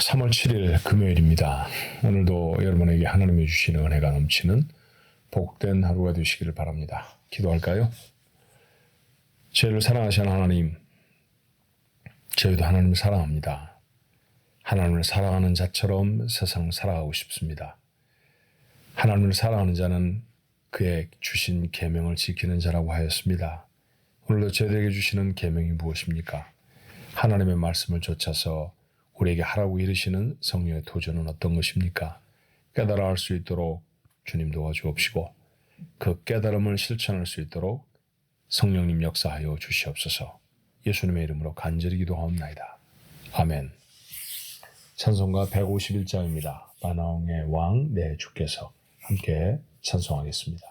3월 7일 금요일입니다. 오늘도 여러분에게 하나님이 주시는 은혜가 넘치는 복된 하루가 되시기를 바랍니다. 기도할까요? 저희를 사랑하시는 하나님, 저희도 하나님을 사랑합니다. 하나님을 사랑하는 자처럼 세상을 살아가고 싶습니다. 하나님을 사랑하는 자는 그의 주신 계명을 지키는 자라고 하였습니다. 오늘도 저희들에게 주시는 계명이 무엇입니까? 하나님의 말씀을 좇아서 우리에게 하라고 이르시는 성령의 도전은 어떤 것입니까? 깨달아 알 수 있도록 주님 도와주옵시고 그 깨달음을 실천할 수 있도록 성령님 역사하여 주시옵소서. 예수님의 이름으로 간절히 기도하옵나이다. 아멘. 찬송가 151장입니다. 만왕의 왕 내 주께서 함께 찬송하겠습니다.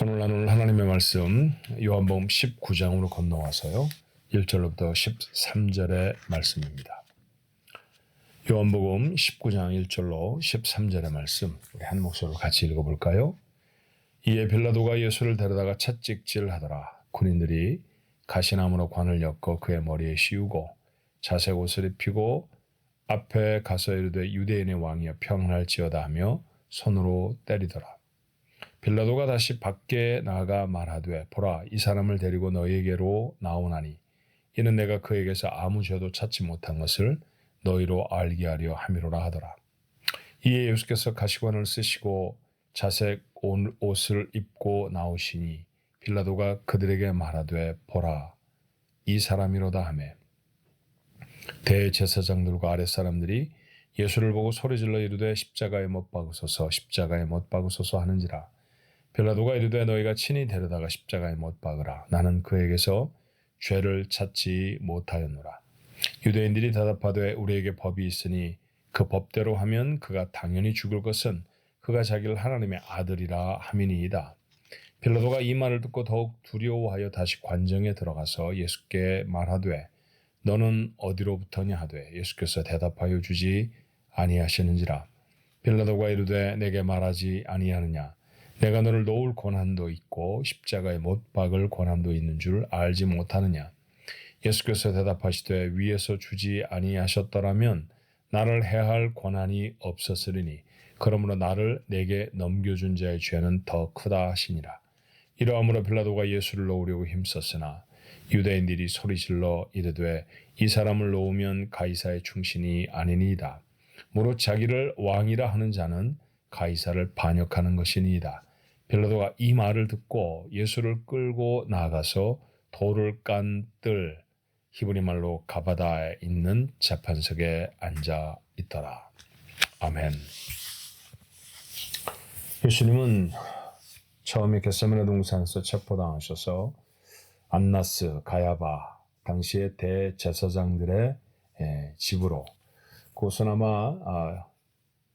오늘 나눌 하나님의 말씀 요한복음 19장으로 건너와서요. 1절로부터 13절의 말씀입니다. 요한복음 19장 1절로 13절의 말씀 우리 한 목소리로 같이 읽어볼까요? 이에 빌라도가 예수를 데려다가 채찍질하더라. 군인들이 가시나무로 관을 엮어 그의 머리에 씌우고 자색 옷을 입히고 앞에 가서 이르되 유대인의 왕이여 평안할지어다 하며 손으로 때리더라. 빌라도가 다시 밖에 나가 말하되 보라 이 사람을 데리고 너희에게로 나오나니 이는 내가 그에게서 아무 죄도 찾지 못한 것을 너희로 알게 하려 함이로라 하더라. 이에 예수께서 가시관을 쓰시고 자색 옷을 입고 나오시니 빌라도가 그들에게 말하되 보라 이 사람이로다 하매 대제사장들과 아랫사람들이 예수를 보고 소리질러 이르되 십자가에 못 박으소서 십자가에 못 박으소서 하는지라. 빌라도가 이르되 너희가 친히 데려다가 십자가에 못 박으라. 나는 그에게서 죄를 찾지 못하였노라. 유대인들이 대답하되 우리에게 법이 있으니 그 법대로 하면 그가 당연히 죽을 것은 그가 자기를 하나님의 아들이라 함이니이다. 빌라도가 이 말을 듣고 더욱 두려워하여 다시 관정에 들어가서 예수께 말하되 너는 어디로부터냐 하되 예수께서 대답하여 주지 아니하시는지라. 빌라도가 이르되 내게 말하지 아니하느냐. 내가 너를 놓을 권한도 있고 십자가에 못 박을 권한도 있는 줄 알지 못하느냐. 예수께서 대답하시되 위에서 주지 아니하셨더라면 나를 해할 권한이 없었으리니 그러므로 나를 내게 넘겨준 자의 죄는 더 크다 하시니라. 이러함으로 빌라도가 예수를 놓으려고 힘썼으나 유대인들이 소리질러 이르되 이 사람을 놓으면 가이사의 충신이 아니니이다. 무릇 자기를 왕이라 하는 자는 가이사를 반역하는 것이니이다. 빌라도가 이 말을 듣고 예수를 끌고 나가서 돌을 깐 뜰 히브리 말로 가바다에 있는 재판석에 앉아 있더라. 아멘. 예수님은 처음에 겟세마네 동산에서 체포당하셔서 안나스, 가야바 당시의 대제사장들의 집으로, 그것은 아마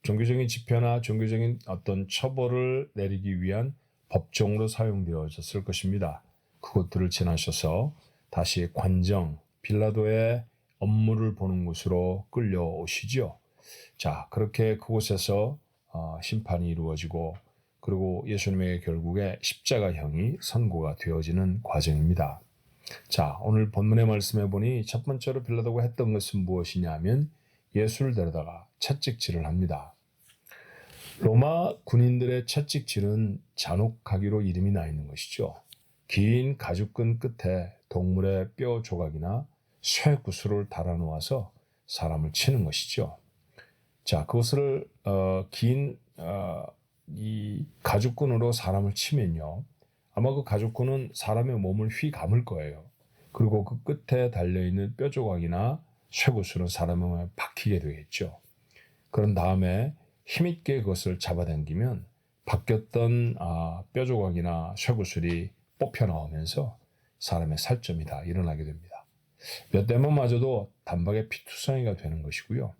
종교적인 집회나 종교적인 어떤 처벌을 내리기 위한 법정으로 사용되어졌을 것입니다. 그것들을 지나셔서 다시 관정, 빌라도의 업무를 보는 곳으로 끌려오시죠. 자, 그렇게 그곳에서 심판이 이루어지고 그리고 예수님에게 결국에 십자가형이 선고가 되어지는 과정입니다. 자, 오늘 본문의 말씀해 보니 첫 번째로 빌라도가 했던 것은 무엇이냐 하면 예수를 데려다가 채찍질을 합니다. 로마 군인들의 채찍질은 잔혹하기로 이름이 나 있는 것이죠. 긴 가죽끈 끝에 동물의 뼈 조각이나 쇠구슬을 달아놓아서 사람을 치는 것이죠. 자, 그것을 이 가죽끈으로 사람을 치면요, 아마 그 가죽끈은 사람의 몸을 휘감을 거예요. 그리고 그 끝에 달려있는 뼈 조각이나 쇠구슬은 사람의 몸에 박히게 되겠죠. 그런 다음에 힘있게 그것을 잡아당기면 바뀌었던 뼈 조각이나 쇠구슬이 뽑혀 나오면서 사람의 살점이 다 일어나게 됩니다. 몇 대만 맞아도 단박에 피투성이가 되는 것이고요.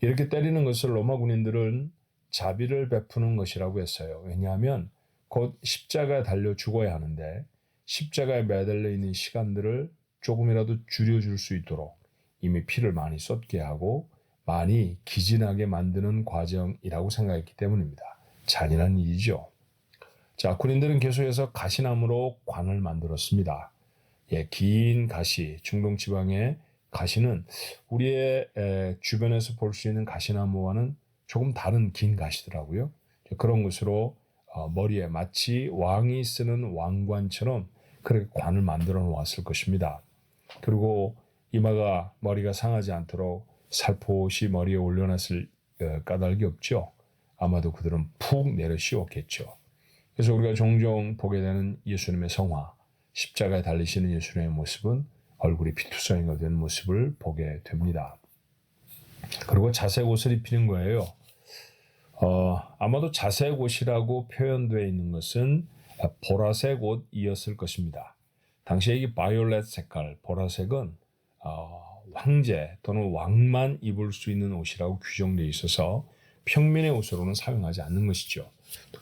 이렇게 때리는 것을 로마 군인들은 자비를 베푸는 것이라고 했어요. 왜냐하면 곧 십자가에 달려 죽어야 하는데 십자가에 매달려 있는 시간들을 조금이라도 줄여줄 수 있도록 이미 피를 많이 쏟게 하고 많이 기진하게 만드는 과정이라고 생각했기 때문입니다. 잔인한 일이죠. 자, 군인들은 계속해서 가시나무로 관을 만들었습니다. 긴 가시, 중동 지방의 가시는 우리의 주변에서 볼 수 있는 가시나무와는 조금 다른 긴 가시더라고요. 그런 것으로 머리에 마치 왕이 쓰는 왕관처럼 그렇게 관을 만들어 놓았을 것입니다. 그리고 이마가 머리가 상하지 않도록 살포시 머리에 올려놨을 까닭이 없죠. 아마도 그들은 푹 내려 씌웠겠죠. 그래서 우리가 종종 보게 되는 예수님의 성화, 십자가에 달리시는 예수님의 모습은 얼굴이 피투성이가 된 모습을 보게 됩니다. 그리고 자색 옷을 입히는 거예요. 아마도 자색 옷이라고 표현되어 있는 것은 보라색 옷이었을 것입니다. 당시에 이 바이올렛 색깔, 보라색은 황제 또는 왕만 입을 수 있는 옷이라고 규정되어 있어서 평민의 옷으로는 사용하지 않는 것이죠.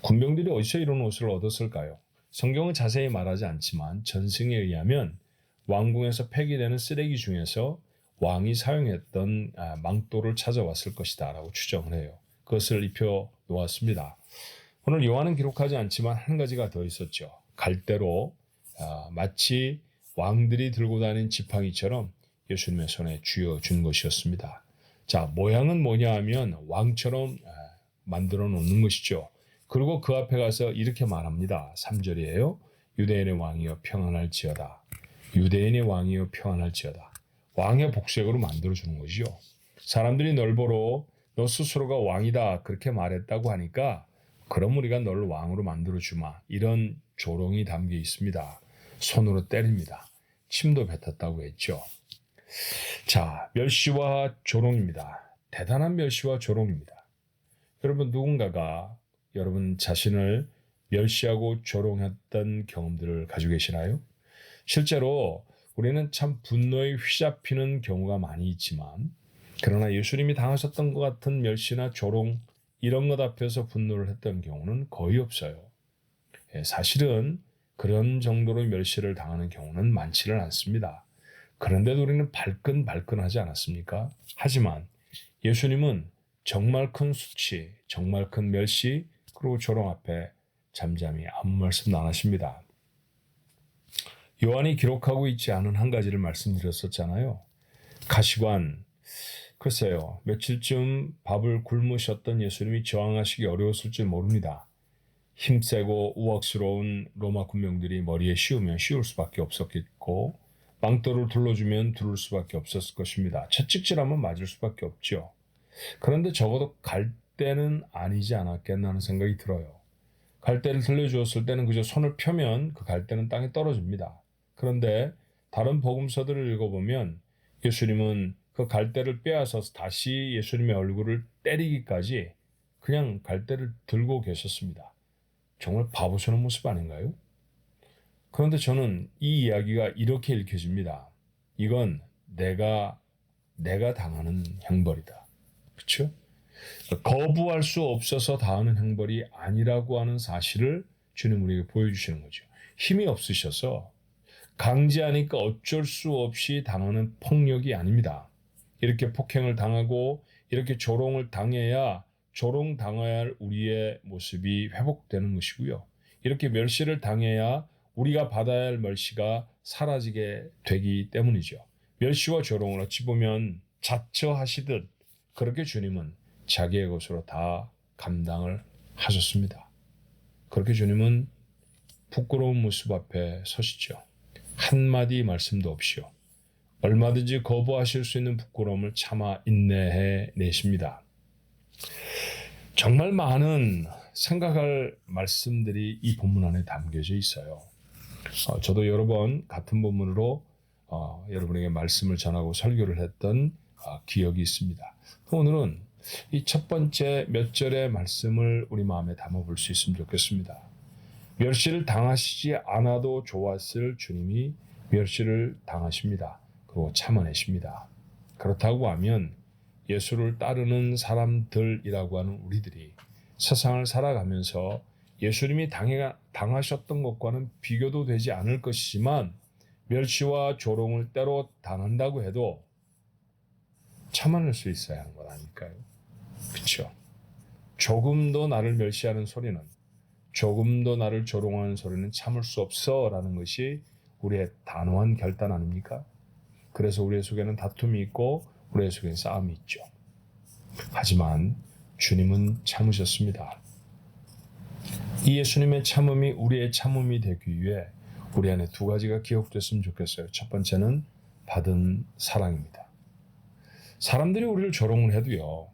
군병들이 어디서 이런 옷을 얻었을까요? 성경은 자세히 말하지 않지만 전승에 의하면 왕궁에서 폐기되는 쓰레기 중에서 왕이 사용했던 망토를 찾아왔을 것이다 라고 추정을 해요. 그것을 입혀 놓았습니다. 오늘 요한은 기록하지 않지만 한 가지가 더 있었죠. 갈대로 마치 왕들이 들고 다닌 지팡이처럼 예수님의 손에 쥐어준 것이었습니다. 자, 모양은 뭐냐 하면 왕처럼 만들어 놓는 것이죠. 그리고 그 앞에 가서 이렇게 말합니다. 3절이에요. 유대인의 왕이여 평안할지어다. 유대인의 왕이여 평안할지어다. 왕의 복색으로 만들어주는 것이죠. 사람들이 널 보러 너 스스로가 왕이다 그렇게 말했다고 하니까 그럼 우리가 너를 왕으로 만들어주마. 이런 조롱이 담겨 있습니다. 손으로 때립니다. 침도 뱉었다고 했죠. 자, 멸시와 조롱입니다. 대단한 멸시와 조롱입니다. 여러분, 누군가가 여러분 자신을 멸시하고 조롱했던 경험들을 가지고 계시나요? 실제로 우리는 참 분노에 휘잡히는 경우가 많이 있지만 그러나 예수님이 당하셨던 것 같은 멸시나 조롱 이런 것 앞에서 분노를 했던 경우는 거의 없어요. 사실은 그런 정도로 멸시를 당하는 경우는 많지는 않습니다. 그런데도 우리는 발끈발끈하지 않았습니까? 하지만 예수님은 정말 큰 수치, 정말 큰 멸시, 그리고 조롱 앞에 잠잠히 아무 말씀도 안 하십니다. 요한이 기록하고 있지 않은 한 가지를 말씀드렸었잖아요. 가시관, 글쎄요, 며칠쯤 밥을 굶으셨던 예수님이 저항하시기 어려웠을 줄 모릅니다. 힘세고 우악스러운 로마 군병들이 머리에 씌우면 씌울 수밖에 없었겠고 망토를 둘러주면 두를 수밖에 없었을 것입니다. 채찍질하면 맞을 수밖에 없죠. 그런데 적어도 갈대는 아니지 않았겠나 하는 생각이 들어요. 갈대를 들려주었을 때는 그저 손을 펴면 그 갈대는 땅에 떨어집니다. 그런데 다른 복음서들을 읽어보면 예수님은 그 갈대를 빼앗아서 다시 예수님의 얼굴을 때리기까지 그냥 갈대를 들고 계셨습니다. 정말 바보처럼 모습 아닌가요? 그런데 저는 이 이야기가 이렇게 읽혀집니다. 이건 내가 당하는 형벌이다. 그렇죠? 거부할 수 없어서 당하는 형벌이 아니라고 하는 사실을 주님 우리에게 보여주시는 거죠. 힘이 없으셔서 강제하니까 어쩔 수 없이 당하는 폭력이 아닙니다. 이렇게 폭행을 당하고 이렇게 조롱을 당해야 조롱당해야 할 우리의 모습이 회복되는 것이고요. 이렇게 멸시를 당해야 우리가 받아야 할 멸시가 사라지게 되기 때문이죠. 멸시와 조롱을 어찌 보면 자처하시듯 그렇게 주님은 자기의 것으로 다 감당을 하셨습니다. 그렇게 주님은 부끄러운 모습 앞에 서시죠. 한마디 말씀도 없이요. 얼마든지 거부하실 수 있는 부끄러움을 참아 인내해 내십니다. 정말 많은 생각할 말씀들이 이 본문 안에 담겨져 있어요. 저도 여러 번 같은 본문으로 여러분에게 말씀을 전하고 설교를 했던 기억이 있습니다. 오늘은 이 첫 번째 몇 절의 말씀을 우리 마음에 담아볼 수 있으면 좋겠습니다. 멸시를 당하시지 않아도 좋았을 주님이 멸시를 당하십니다. 그리고 참아내십니다. 그렇다고 하면 예수를 따르는 사람들이라고 하는 우리들이 세상을 살아가면서 예수님이 당하셨던 것과는 비교도 되지 않을 것이지만 멸시와 조롱을 때로 당한다고 해도 참아낼 수 있어야 하는 것 아닐까요? 그렇죠? 조금 더 나를 멸시하는 소리는, 조금 더 나를 조롱하는 소리는 참을 수 없어라는 것이 우리의 단호한 결단 아닙니까? 그래서 우리의 속에는 다툼이 있고 우리의 속에는 싸움이 있죠. 하지만 주님은 참으셨습니다. 이 예수님의 참음이 우리의 참음이 되기 위해 우리 안에 두 가지가 기억됐으면 좋겠어요. 첫 번째는 받은 사랑입니다. 사람들이 우리를 조롱을 해도요,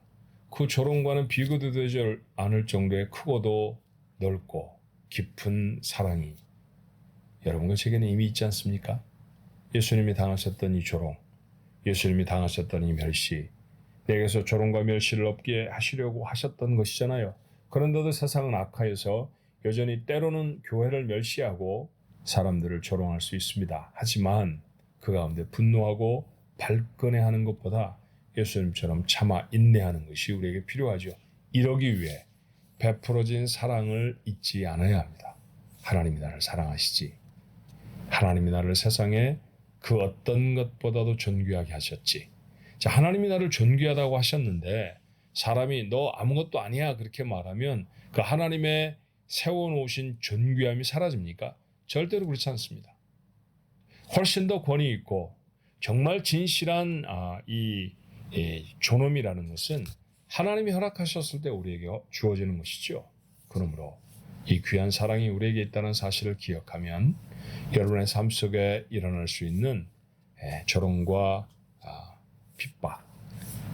그 조롱과는 비교도 되지 않을 정도의 크고도 넓고 깊은 사랑이 여러분과 제게는 이미 있지 않습니까? 예수님이 당하셨던 이 조롱, 예수님이 당하셨던 이 멸시, 내게서 조롱과 멸시를 없게 하시려고 하셨던 것이잖아요. 그런데도 세상은 악하여서 여전히 때로는 교회를 멸시하고 사람들을 조롱할 수 있습니다. 하지만 그 가운데 분노하고 발끈해하는 것보다 예수님처럼 참아 인내하는 것이 우리에게 필요하죠. 이러기 위해 베풀어진 사랑을 잊지 않아야 합니다. 하나님이 나를 사랑하시지. 하나님이 나를 세상에 그 어떤 것보다도 존귀하게 하셨지. 자, 하나님이 나를 존귀하다고 하셨는데 사람이 너 아무것도 아니야 그렇게 말하면 그 하나님의 세워놓으신 존귀함이 사라집니까? 절대로 그렇지 않습니다. 훨씬 더 권위 있고 정말 진실한 이 존엄이라는 것은 하나님이 허락하셨을 때 우리에게 주어지는 것이죠. 그러므로 이 귀한 사랑이 우리에게 있다는 사실을 기억하면 여러분의 삶 속에 일어날 수 있는 조롱과 핍박,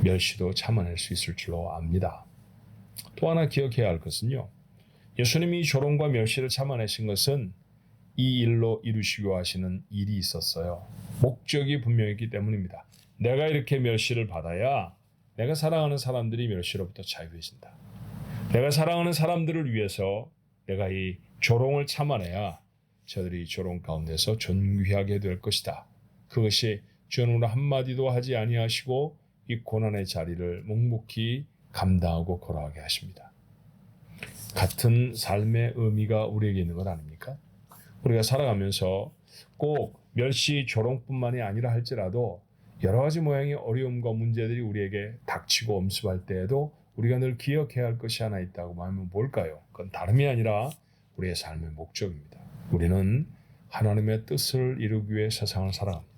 멸시도 참아낼 수 있을 줄로 압니다. 또 하나 기억해야 할 것은요. 예수님이 조롱과 멸시를 참아내신 것은 이 일로 이루시려 하시는 일이 있었어요. 목적이 분명했기 때문입니다. 내가 이렇게 멸시를 받아야 내가 사랑하는 사람들이 멸시로부터 자유해진다. 내가 사랑하는 사람들을 위해서 내가 이 조롱을 참아내야 저들이 조롱 가운데서 존귀하게 될 것이다. 그것이 주님으로 한마디도 하지 아니하시고 이 고난의 자리를 묵묵히 감당하고 걸어가게 하십니다. 같은 삶의 의미가 우리에게 있는 것 아닙니까? 우리가 살아가면서 꼭 멸시 조롱뿐만이 아니라 할지라도 여러 가지 모양의 어려움과 문제들이 우리에게 닥치고 엄습할 때에도 우리가 늘 기억해야 할 것이 하나 있다고 하면 뭘까요? 그건 다름이 아니라 우리의 삶의 목적입니다. 우리는 하나님의 뜻을 이루기 위해 세상을 살아갑니다.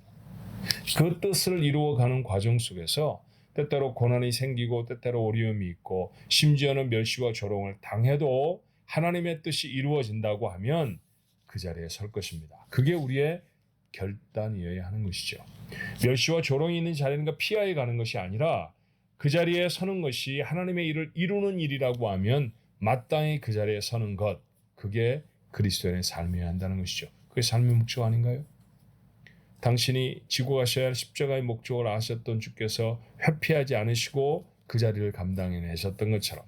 그 뜻을 이루어가는 과정 속에서 때때로 고난이 생기고 때때로 어려움이 있고 심지어는 멸시와 조롱을 당해도 하나님의 뜻이 이루어진다고 하면 그 자리에 설 것입니다. 그게 우리의 결단이어야 하는 것이죠. 멸시와 조롱이 있는 자리는 피하여 가는 것이 아니라 그 자리에 서는 것이 하나님의 일을 이루는 일이라고 하면 마땅히 그 자리에 서는 것, 그게 그리스도인의 삶이어야 한다는 것이죠. 그게 삶의 목적 아닌가요? 당신이 지고 가셔야 할 십자가의 목적을 아셨던 주께서 회피하지 않으시고 그 자리를 감당해내셨던 것처럼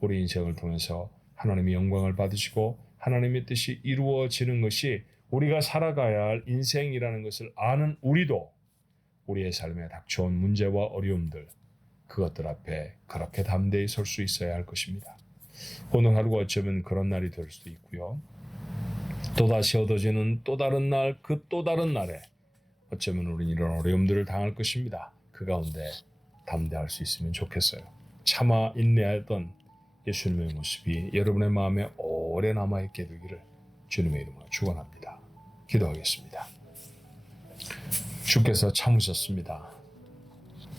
우리 인생을 통해서 하나님의 영광을 받으시고 하나님의 뜻이 이루어지는 것이 우리가 살아가야 할 인생이라는 것을 아는 우리도 우리의 삶에 닥쳐온 문제와 어려움들, 그것들 앞에 그렇게 담대히 설 수 있어야 할 것입니다. 오늘 하루가 어쩌면 그런 날이 될 수도 있고요. 또다시 얻어지는 또 다른 날, 그 또 다른 날에 어쩌면 우리는 이런 어려움들을 당할 것입니다. 그 가운데 담대할 수 있으면 좋겠어요. 참아 인내하던 예수님의 모습이 여러분의 마음에 오래 남아있게 되기를 주님의 이름으로 축원합니다. 기도하겠습니다. 주께서 참으셨습니다.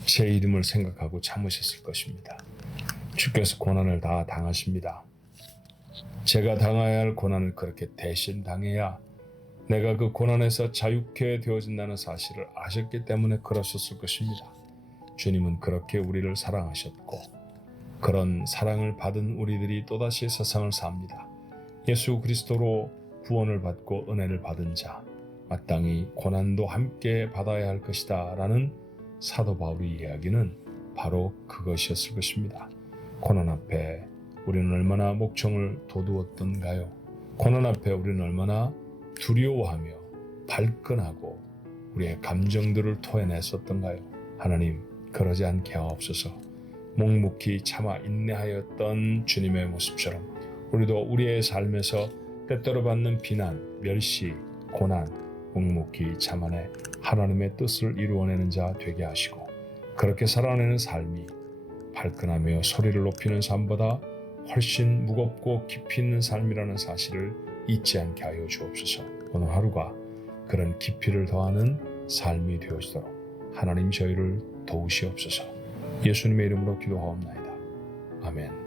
제 이름을 생각하고 참으셨을 것입니다. 주께서 고난을 다 당하십니다. 제가 당해야 할 고난을 그렇게 대신 당해야 내가 그 고난에서 자유케 되어진다는 사실을 아셨기 때문에 그러셨을 것입니다. 주님은 그렇게 우리를 사랑하셨고 그런 사랑을 받은 우리들이 또다시 세상을 삽니다. 예수 그리스도로 구원을 받고 은혜를 받은 자, 마땅히 고난도 함께 받아야 할 것이다 라는 사도 바울의 이야기는 바로 그것이었을 것입니다. 고난 앞에 우리는 얼마나 목청을 돋우었던가요? 고난 앞에 우리는 얼마나 두려워하며 발끈하고 우리의 감정들을 토해냈었던가요? 하나님, 그러지 않게 하옵소서. 묵묵히 참아 인내하였던 주님의 모습처럼 우리도 우리의 삶에서 때때로 받는 비난, 멸시, 고난, 묵묵히 참아내 하나님의 뜻을 이루어내는 자 되게 하시고 그렇게 살아내는 삶이 발끈하며 소리를 높이는 삶보다 훨씬 무겁고 깊이 있는 삶이라는 사실을 잊지 않게 하여 주옵소서. 오늘 하루가 그런 깊이를 더하는 삶이 되어지도록 하나님 저희를 도우시옵소서. 예수님의 이름으로 기도하옵나이다. 아멘.